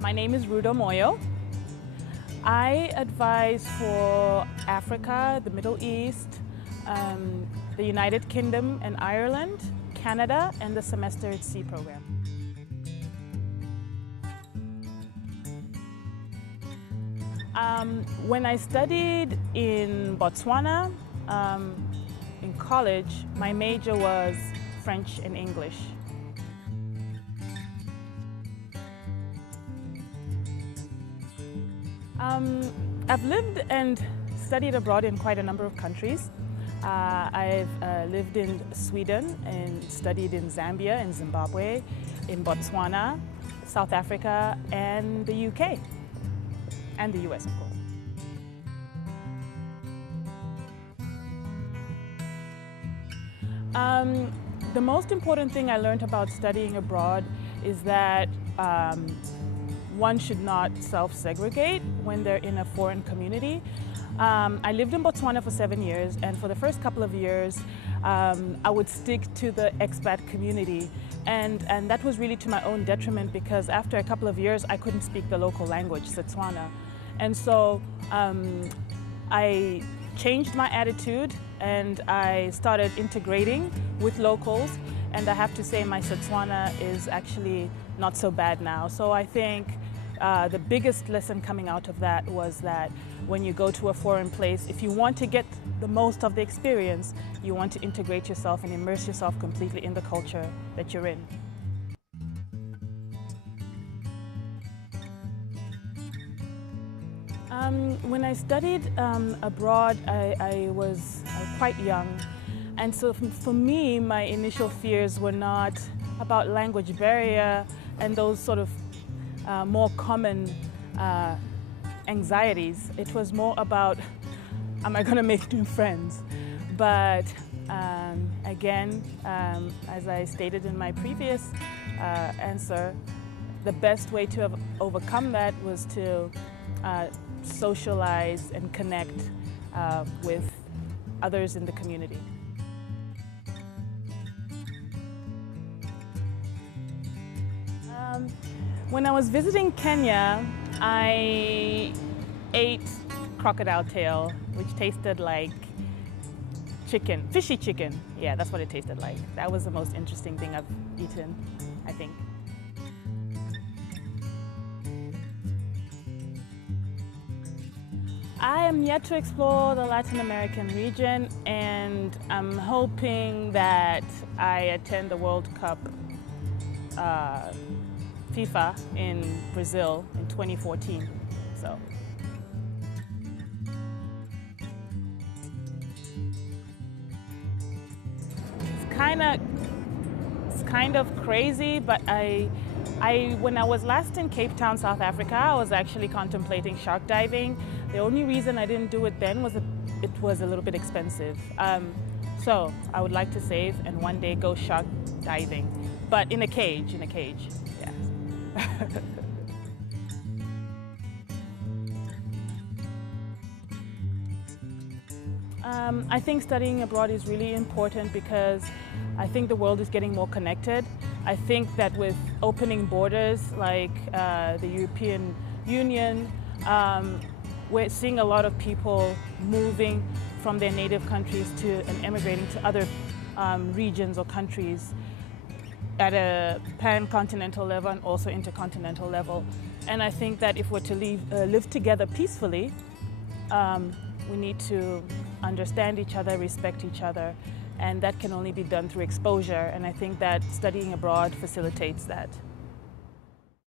My name is Rudo Moyo. I advise for Africa, the Middle East, the United Kingdom and Ireland, Canada, and the Semester at Sea program. When I studied in Botswana, in college, my major was French and English. I've lived and studied abroad in quite a number of countries. I've lived in Sweden and studied in Zambia, in Zimbabwe, in Botswana, South Africa, and the UK, and the US, of course. The most important thing I learned about studying abroad is that one should not self-segregate when they're in a foreign community. I lived in Botswana for 7 years, and for the first couple of years, I would stick to the expat community. And that was really to my own detriment, because after a couple of years, I couldn't speak the local language, Setswana. And so I changed my attitude and I started integrating with locals. And I have to say my Setswana is actually not so bad now. So I think the biggest lesson coming out of that was that when you go to a foreign place, if you want to get the most of the experience, you want to integrate yourself and immerse yourself completely in the culture that you're in. When I studied abroad, I was quite young. And so for me, my initial fears were not about language barrier and those sort of more common anxieties. It was more about, am I going to make new friends? But again, as I stated in my previous answer, the best way to have overcome that was to socialize and connect with others in the community. When I was visiting Kenya, I ate crocodile tail, which tasted like chicken, fishy chicken. Yeah, that's what it tasted like. That was the most interesting thing I've eaten, I think. I am yet to explore the Latin American region, and I'm hoping that I attend the World Cup FIFA in Brazil in 2014. So. It's kind of crazy, but when I was last in Cape Town, South Africa, I was actually contemplating shark diving. The only reason I didn't do it then was that it was a little bit expensive. So I would like to save and one day go shark diving, but in a cage, yeah. I think studying abroad is really important because I think the world is getting more connected. I think that with opening borders like the European Union, we're seeing a lot of people moving from their native countries and emigrating to other regions or countries at a pan-continental level and also intercontinental level. And I think that if we're to live together peacefully, we need to understand each other, respect each other, and that can only be done through exposure. And I think that studying abroad facilitates that.